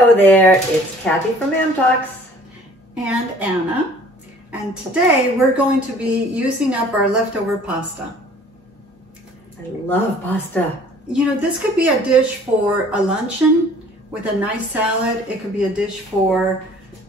Hello there, it's Kathy from Mam Talks. And Anna. And today we're going to be using up our leftover pasta. I love pasta. You know, this could be a dish for a luncheon with a nice salad. It could be a dish for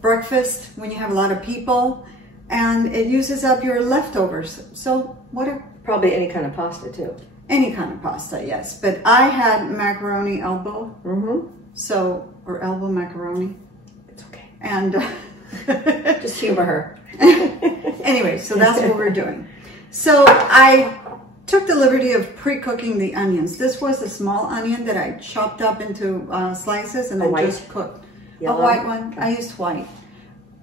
breakfast when you have a lot of people. And it uses up your leftovers. So what Probably any kind of pasta too. any kind of pasta, yes. But I had macaroni elbow. So, or elbow macaroni. It's okay. And Just humor her. anyway, so that's what we're doing. So I took the liberty of pre-cooking the onions. This was a small onion that I chopped up into slices and then just cooked. Yellow? A white one. I used white.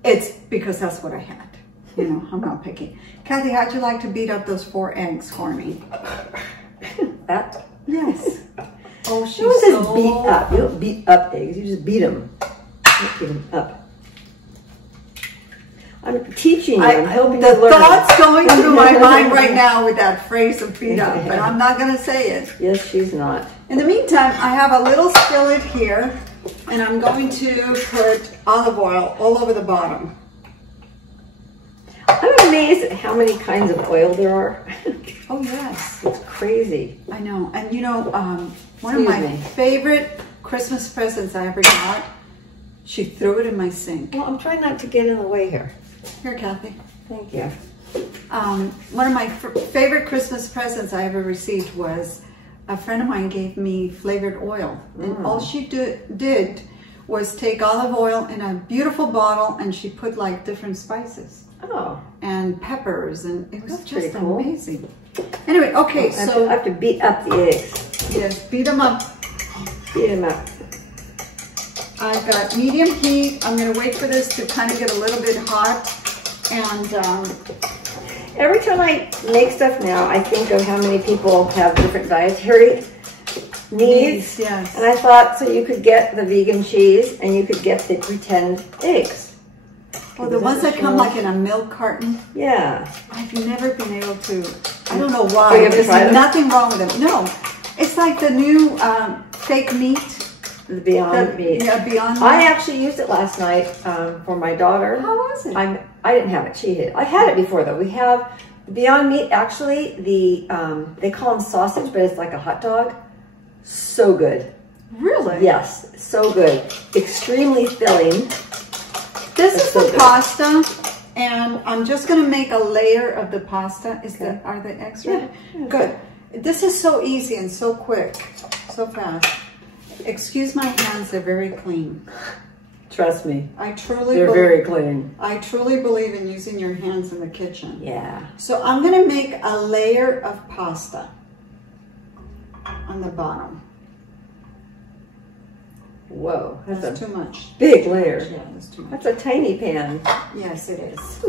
It's because that's what I had. You know, I'm not picky. Kathy, how'd you like to beat up those 4 eggs for me? That? Yes. Oh, she's You don't so... beat up. You don't beat up eggs. You just beat them. You don't beat them up. I'm teaching you. I'm helping you learn. The thoughts going through my mind right now with that phrase of beat up, but I'm not going to say it. Yes, she's not. In the meantime, I have a little skillet here, and I'm going to put olive oil all over the bottom. I'm amazed at how many kinds of oil there are. Oh, yes. It's crazy. I know. And you know, one of my favorite Christmas presents I ever got, she threw it in my sink. Well, I'm trying not to get in the way here. Here, Kathy. Thank you. One of my favorite Christmas presents I ever received was a friend of mine gave me flavored oil. And all she did was take olive oil in a beautiful bottle, and she put like different spices. Oh. And peppers, and it was just cool. amazing. Anyway, okay, so... I have to beat up the eggs. Yes, beat them up. Beat them up. I've got medium heat. I'm going to wait for this to kind of get a little bit hot. And every time I make stuff now, I think of how many people have different dietary needs. Yes. And I thought, so you could get the vegan cheese and you could get the pretend eggs. Oh, the ones that come like in a milk carton? Yeah. I've never been able to, I don't know why. Oh, you haven't tried them? Nothing wrong with them. No. It's like the new fake meat. The Beyond Meat. Yeah, Beyond Meat. I actually used it last night for my daughter. How was it? I didn't have it. She did. I had it before though. We have Beyond Meat. Actually, they call them sausage, but it's like a hot dog. So good. Really? Yes, so good. Extremely filling. This is the pasta, and I'm just going to make a layer of the pasta. Are the eggs ready? Yeah. Good. This is so easy and so quick, so fast. Excuse my hands, they're very clean. Trust me. They're very clean. I truly believe in using your hands in the kitchen. Yeah. So I'm going to make a layer of pasta on the bottom. Whoa, That's too much. Big layer. Yeah, that's too much. That's a tiny pan. Yes, it is.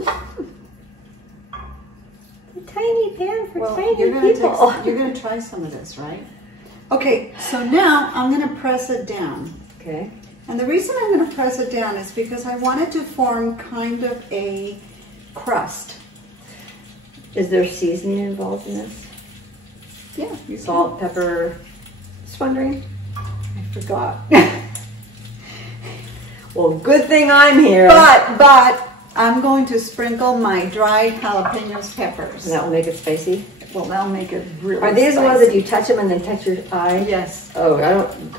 A tiny pan for tiny you're gonna people. you're going to try some of this, right? Okay, so now I'm going to press it down. Okay. And the reason I'm going to press it down is because I want it to form kind of a crust. Is there seasoning involved in this? Yeah. Salt, pepper. Just wondering. I forgot. Well, good thing I'm here. But I'm going to sprinkle my dried jalapenos peppers. And that will make it spicy? Well, that'll make it really Are these spicy. the ones that you touch them and then touch your eye? Yes. Oh,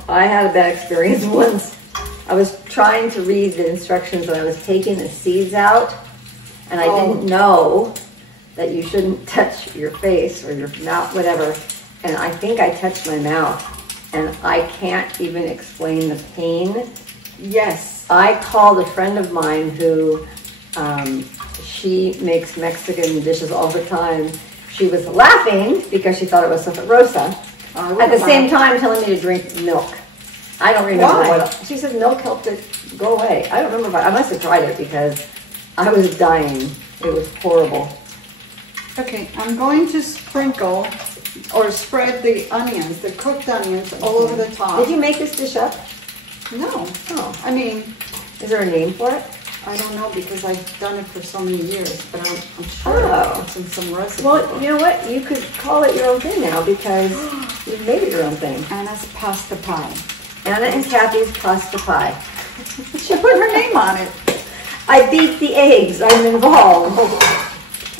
I had a bad experience once. I was trying to read the instructions and I was taking the seeds out, and I didn't know that you shouldn't touch your face or your mouth, whatever. And I think I touched my mouth, and I can't even explain the pain. Yes. I called a friend of mine who, she makes Mexican dishes all the time. She was laughing because she thought it was sopa rosa. At the same time telling me to drink milk. I don't remember what. She said milk helped it go away. I don't remember. I must have tried it because I was dying. It was horrible. Okay, I'm going to sprinkle or spread the onions, the cooked onions, all over the top. Did you make this dish up? No. Oh. I mean, is there a name for it? I don't know because I've done it for so many years, but I'm sure it's in some recipe. Well, you know what? You could call it your own thing now because you've made it your own thing. Anna's pasta pie. Anna and Kathy's pasta pie. She put her name on it. I beat the eggs. I'm involved.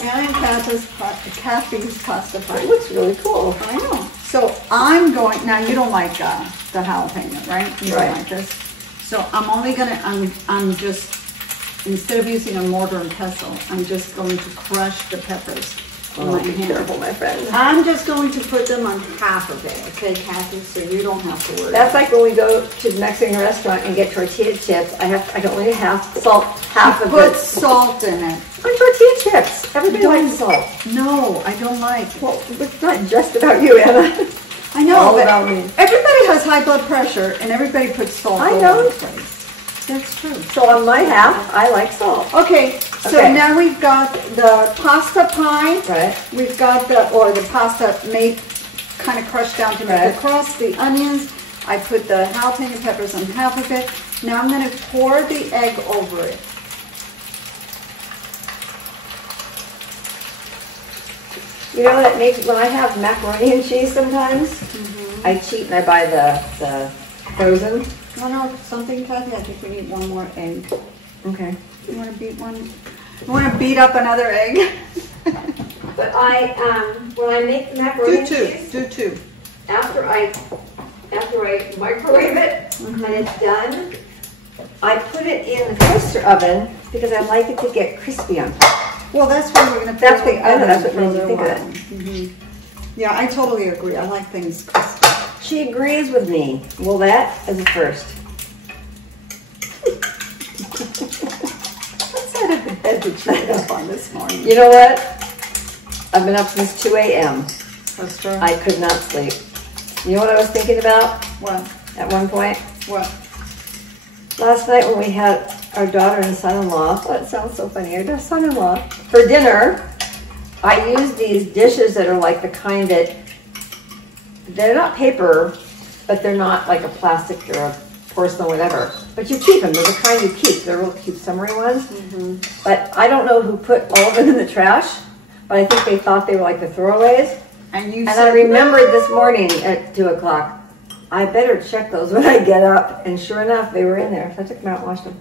And Kathy's pasta pie. It looks really cool. I know. So I'm going, now you don't like the jalapeno, right? You don't like this. So I'm only gonna, I'm just, instead of using a mortar and pestle, I'm just going to crush the peppers. Oh, be careful, my friend. I'm just going to put them on half of it, okay, Kathy? So you don't have to worry. That's like when we go to the Mexican restaurant and get tortilla chips. I can only have salt half of it. Put salt in it. On tortilla chips. Everybody likes salt. No, I don't like. Well, it's not just about you, Anna. I know, all but about me. Everybody has high blood pressure, and everybody puts salt. I all know. over the place. That's true. So on my half, I like salt. Okay, so now we've got the pasta pie. Right. We've got the pasta made kind of crushed down to make the crust, the onions. I put the jalapeno peppers on half of it. Now I'm going to pour the egg over it. You know what it makes, when I have macaroni and cheese sometimes, I cheat and I buy the frozen. No, something, Kathy? I think we need one more egg. Okay. You want to beat one? You want to beat up another egg? But when I make the macaroni and cheese, do two. After I microwave it and it's done, I put it in the toaster oven because I like it to get crispy on top. Well, that's why we're going to. That's what I know. That's what made me think of it. Yeah, I totally agree. I like things crispy. She agrees with me. Well, that is a first. What side of the bed did you get up on this morning? You know what? I've been up since 2 a.m. That's true. I could not sleep. You know what I was thinking about? What? At one point? What? Last night when we had our daughter and son-in-law, oh, it sounds so funny, our son-in-law, for dinner, I used these dishes that are like the kind that, they're not paper, but they're not like a plastic or a porcelain, whatever. But you keep them. They're the kind you keep. They're real cute summery ones. But I don't know who put all of them in the trash, but I think they thought they were like the throwaways. And I remembered this morning at 2 o'clock, I better check those when I get up. And sure enough, they were in there. So I took them out and washed them.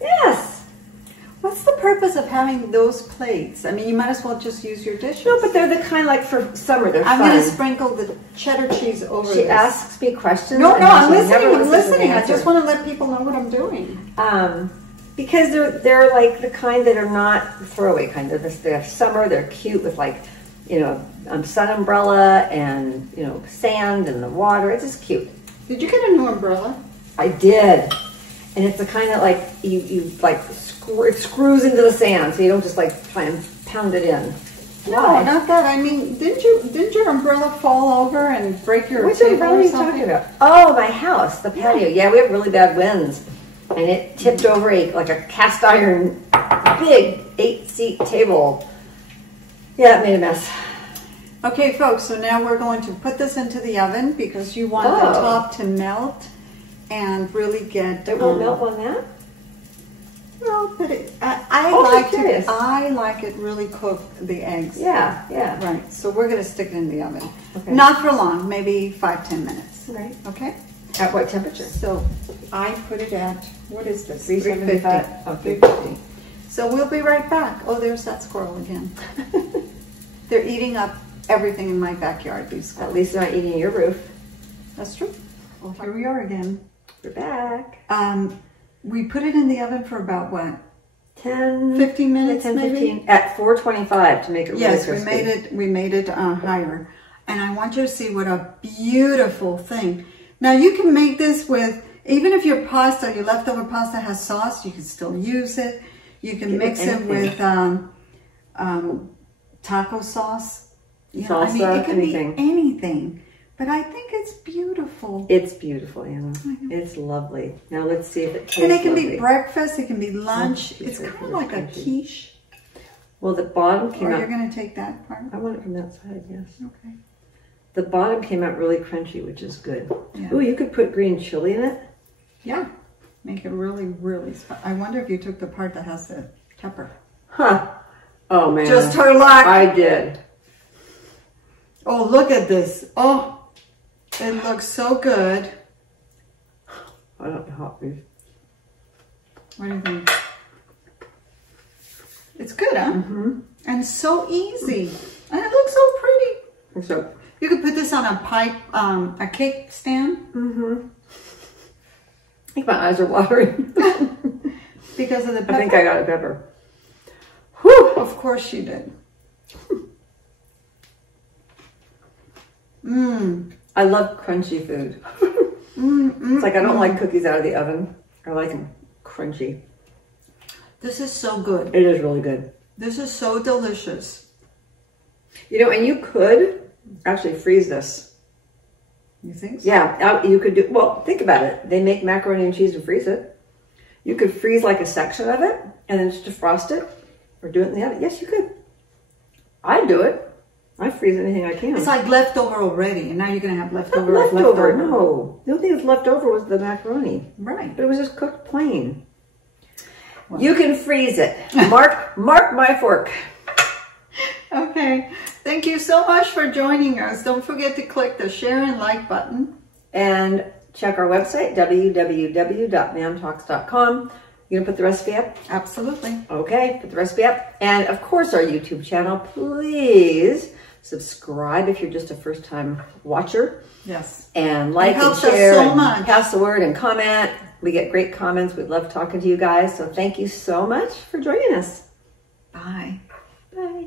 Yes. What's the purpose of having those plates? I mean, you might as well just use your dishes. No, but they're the kind like for summer. They're I'm fun. going to sprinkle the cheddar cheese over She this. asks me questions. No, I'm listening. never I'm listens to listening. the I answer. just want to let people know what I'm doing. Because they're like the kind that are not throwaway kind. They're summer. They're cute with like, you know, sun umbrella and, you know, sand and the water. It's just cute. Did you get a new umbrella? I did. And it's the kind that like you like it screws into the sand, so you don't just like try and pound it in. No, Why? not that. I mean, didn't your umbrella fall over and break your Which table umbrella or are you something? talking about? Oh, my house, the patio. Yeah, we have really bad winds. And it tipped over like a cast iron, big 8-seat table. Yeah, it made a mess. Okay, folks, so now we're going to put this into the oven because you want the top to melt and really get... It won't melt on that? No, but I like it really cooked, the eggs. Yeah. Right, so we're going to stick it in the oven. Okay. Not for long, maybe 5-10 minutes. Right. Okay? At what temperature? So I put it at, what is this? 375. Oh, 350. So we'll be right back. Oh, there's that squirrel again. They're eating up everything in my backyard, these squirrels. At least they're not eating your roof. That's true. Well, here we are again. We're back. We put it in the oven for about what? 10, 15 minutes 10, maybe? 15, at 425 to make it really Yes, crispy. we made it higher. And I want you to see what a beautiful thing. Now you can make this with, even if your pasta, your leftover pasta has sauce, you can still use it. You can mix it with taco sauce. Salsa, I mean, it can anything. be anything. But I think it's beautiful. It's beautiful, Anna. It's lovely. Now let's see if it tastes And it can lovely. be breakfast, it can be lunch. It's sure kind of it's like a crunchy. quiche. Well, the bottom came Or out. you're going to take that part? I want it from that side, yes. Okay. The bottom came out really crunchy, which is good. Yeah. Ooh, you could put green chili in it. Yeah. Make it really, really spicy. I wonder if you took the part that has the pepper. Huh. Oh, man. Just her luck. I did. Oh, look at this. Oh, it looks so good. I don't know how it. What do you think? It's good, huh? Mm-hmm. And so easy. And it looks so pretty. So, you could put this on a pipe, a cake stand. mm-hmm. I think my eyes are watering. Because of the pepper? I think I got a pepper. Whew. Of course you did. Mmm. I love crunchy food. It's like I don't like cookies out of the oven. I like them crunchy. This is so good. It is really good. This is so delicious. You know, and you could actually freeze this. You think so? Yeah, you could do, well, think about it. They make macaroni and cheese and freeze it. You could freeze like a section of it and then just defrost it or do it in the oven. Yes, you could. I'd do it. I freeze anything I can. It's like leftover already, and now you're going to have leftover. Not leftover, no. The only thing that's left over was the macaroni. Right. But it was just cooked plain. Well. You can freeze it. Mark my fork. Okay. Thank you so much for joining us. Don't forget to click the share and like button. And check our website, www.mamtalks.com. You gonna put the recipe up? Absolutely. Okay, put the recipe up. And of course our YouTube channel. Please subscribe if you're just a first-time watcher. Yes. And like it and helps share us so and much. pass the word and comment. We get great comments. We love talking to you guys. So thank you so much for joining us. Bye. Bye.